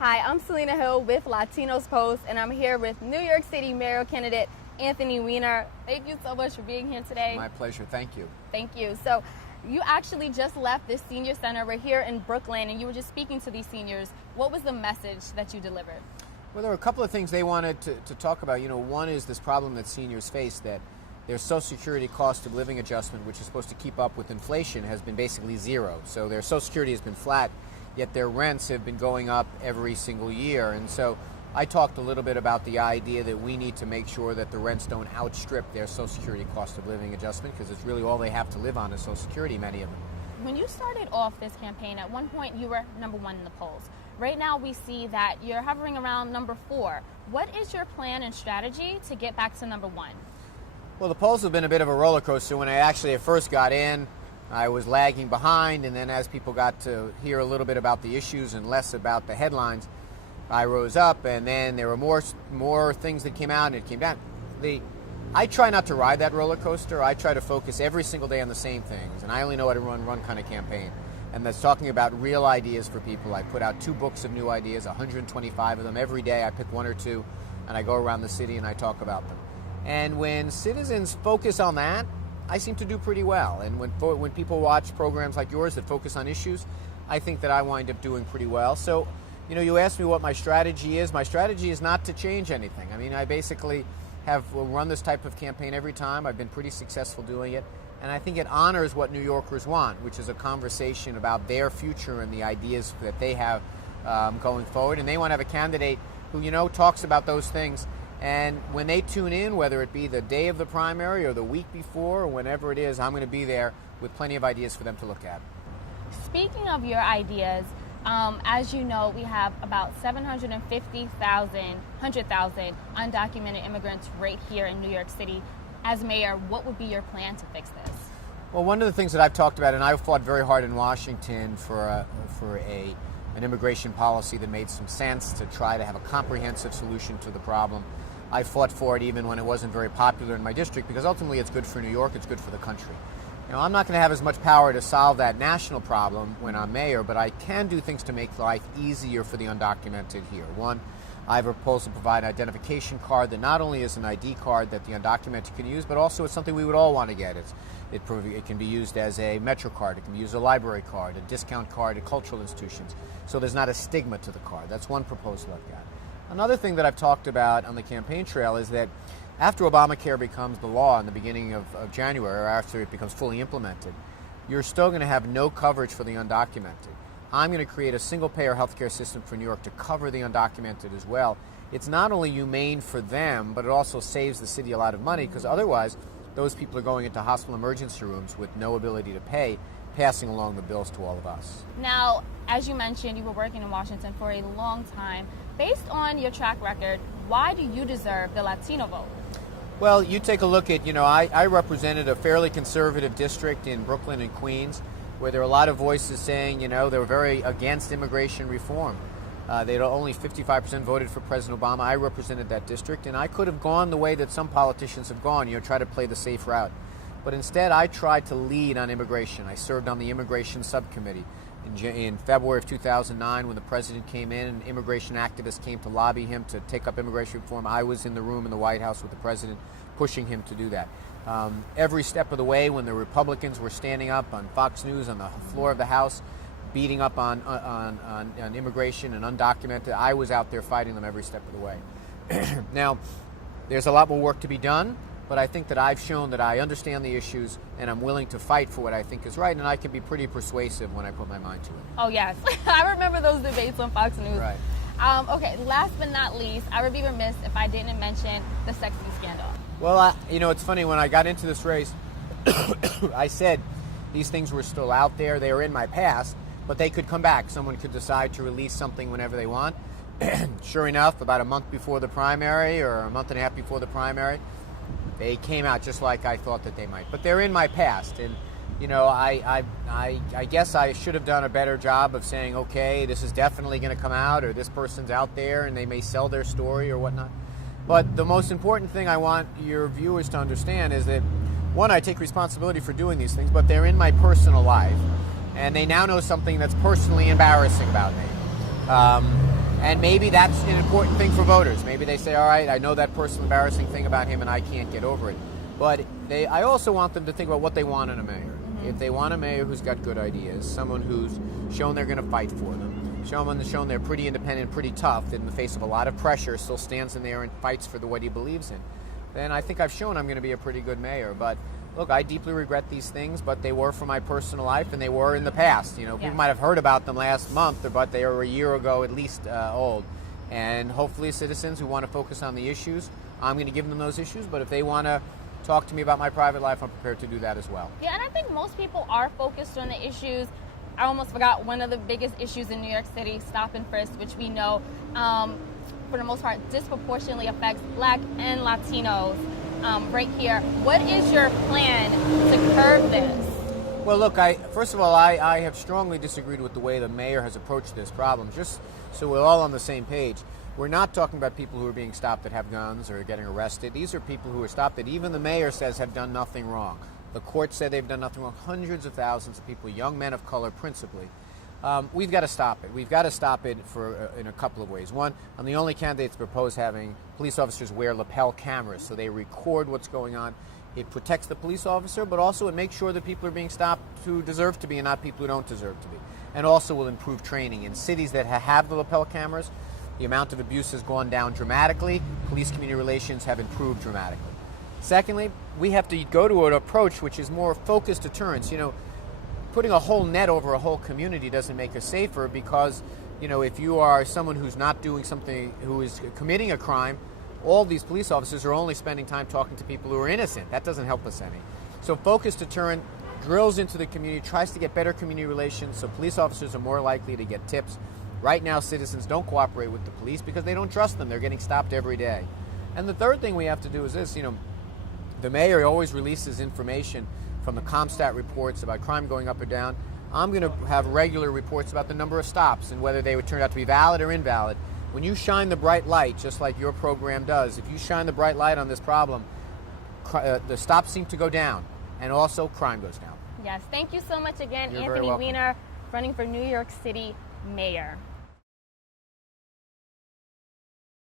Hi, I'm Selena Hill with Latinos Post, and I'm here with New York City mayoral candidate Anthony Weiner. Thank you so much for being here today. My pleasure. Thank you. Thank you. So you actually just left this senior center. We're here in Brooklyn, and you were just speaking to these seniors. What was the message that you delivered? Well, there were a couple of things they wanted to talk about. You know, one is this problem that seniors face, that their Social Security cost of living adjustment, which is supposed to keep up with inflation, has been basically zero. So their Social Security has been flat, yet their rents have been going up every single year. And so I talked a little bit about the idea that we need to make sure that the rents don't outstrip their Social Security cost of living adjustment, because it's really all they have to live on is Social Security, many of them. When you started off this campaign, at one point you were #1 in the polls. Right now we see that you're hovering around #4. What is your plan and strategy to get back to #1? Well, the polls have been a bit of a roller coaster. When I actually at first got in, I was lagging behind, and then as people got to hear a little bit about the issues and less about the headlines, I rose up, and then there were more things that came out, and it came down. I try not to ride that roller coaster. I try to focus every single day on the same things, and I only know how to run one kind of campaign, and that's talking about real ideas for people. I put out 2 books of new ideas, 125 of them. Every day I pick 1 or 2, and I go around the city and I talk about them. And when citizens focus on that, I seem to do pretty well. And when people watch programs like yours that focus on issues, I think that I wind up doing pretty well. So, you know, you asked me what my strategy is. My strategy is not to change anything. I mean, I basically have run this type of campaign every time. I've been pretty successful doing it. And I think it honors what New Yorkers want, which is a conversation about their future and the ideas that they have going forward. And they want to have a candidate who, you know, talks about those things. And when they tune in, whether it be the day of the primary or the week before or whenever it is, I'm going to be there with plenty of ideas for them to look at. Speaking of your ideas, as you know, we have about 100,000 undocumented immigrants right here in New York City. As mayor, what would be your plan to fix this? Well, one of the things that I've talked about, and I've fought very hard in Washington for an immigration policy that made some sense, to try to have a comprehensive solution to the problem. I fought for it even when it wasn't very popular in my district, because ultimately it's good for New York, it's good for the country. You know, I'm not going to have as much power to solve that national problem when I'm mayor, but I can do things to make life easier for the undocumented here. One, I have a proposal to provide an identification card that not only is an ID card that the undocumented can use, but also it's something we would all want to get. It can be used as a Metro card, it can be used as a library card, a discount card at cultural institutions. So there's not a stigma to the card. That's one proposal I've got. Another thing that I've talked about on the campaign trail is that after Obamacare becomes the law in the beginning of January, or after it becomes fully implemented, you're still going to have no coverage for the undocumented. I'm going to create a single-payer healthcare system for New York to cover the undocumented as well. It's not only humane for them, but it also saves the city a lot of money, because otherwise those people are going into hospital emergency rooms with no ability to pay, passing along the bills to all of us. Now, as you mentioned, you were working in Washington for a long time. Based on your track record, why do you deserve the Latino vote? Well, you take a look at, I represented a fairly conservative district in Brooklyn and Queens, where there are a lot of voices saying, they were very against immigration reform. They'd only 55% voted for President Obama. I represented that district, and I could have gone the way that some politicians have gone, try to play the safe route. But instead, I tried to lead on immigration. I served on the immigration subcommittee. In February of 2009, when the president came in and immigration activists came to lobby him to take up immigration reform, I was in the room in the White House with the president, pushing him to do that. Every step of the way, when the Republicans were standing up on Fox News on the floor of the House, beating up on immigration and undocumented, I was out there fighting them every step of the way. Now, there's a lot more work to be done, but I think that I've shown that I understand the issues and I'm willing to fight for what I think is right, and I can be pretty persuasive when I put my mind to it. Oh, yes. I remember those debates on Fox News. Right. Okay, last but not least, I would be remiss if I didn't mention the sexting scandal. Well, it's funny, when I got into this race, I said these things were still out there. They were in my past, but they could come back. Someone could decide to release something whenever they want. Sure enough, about a month before the primary, or a month and a half before the primary, they came out just like I thought that they might. But they're in my past, and I guess I should have done a better job of saying, okay, this is definitely going to come out, or this person's out there and they may sell their story or whatnot. But the most important thing I want your viewers to understand is that, one, I take responsibility for doing these things, but they're in my personal life, and they now know something that's personally embarrassing about me. And maybe that's an important thing for voters. Maybe they say, all right, I know that personal embarrassing thing about him and I can't get over it. But I also want them to think about what they want in a mayor. If they want a mayor who's got good ideas, someone who's shown they're going to fight for them, someone that's shown they're pretty independent, pretty tough, in the face of a lot of pressure, still stands in there and fights for what he believes in, then I think I've shown I'm going to be a pretty good mayor. But look, I deeply regret these things, but they were for my personal life, and they were in the past. People might have heard about them last month, but they were a year ago at least old. And hopefully citizens who want to focus on the issues, I'm going to give them those issues, but if they want to talk to me about my private life, I'm prepared to do that as well. Yeah, and I think most people are focused on the issues. I almost forgot one of the biggest issues in New York City, stop and frisk, which we know, for the most part, disproportionately affects Black and Latinos right here. What is your plan to curb this? Well, look, first of all, I have strongly disagreed with the way the mayor has approached this problem, just so we're all on the same page. We're not talking about people who are being stopped that have guns or getting arrested. These are people who are stopped that even the mayor says have done nothing wrong. The court said they've done nothing wrong. Hundreds of thousands of people, young men of color principally. We've got to stop it. We've got to stop it in a couple of ways. One, I'm the only candidate to propose having police officers wear lapel cameras so they record what's going on. It protects the police officer, but also it makes sure that people are being stopped who deserve to be and not people who don't deserve to be. And also will improve training. In cities that have the lapel cameras, the amount of abuse has gone down dramatically. Police-community relations have improved dramatically. Secondly, we have to go to an approach which is more focused deterrence. Putting a whole net over a whole community doesn't make us safer because, if you are someone who's not doing something, who is committing a crime, all these police officers are only spending time talking to people who are innocent. That doesn't help us any. So focused deterrent drills into the community, tries to get better community relations so police officers are more likely to get tips. Right now, citizens don't cooperate with the police because they don't trust them. They're getting stopped every day. And the third thing we have to do is this, the mayor always releases information from the ComStat reports about crime going up or down. I'm going to have regular reports about the number of stops and whether they would turn out to be valid or invalid. When you shine the bright light, just like your program does, if you shine the bright light on this problem, the stops seem to go down, and also crime goes down. Yes, thank you so much again, You're Anthony Weiner, running for New York City Mayor.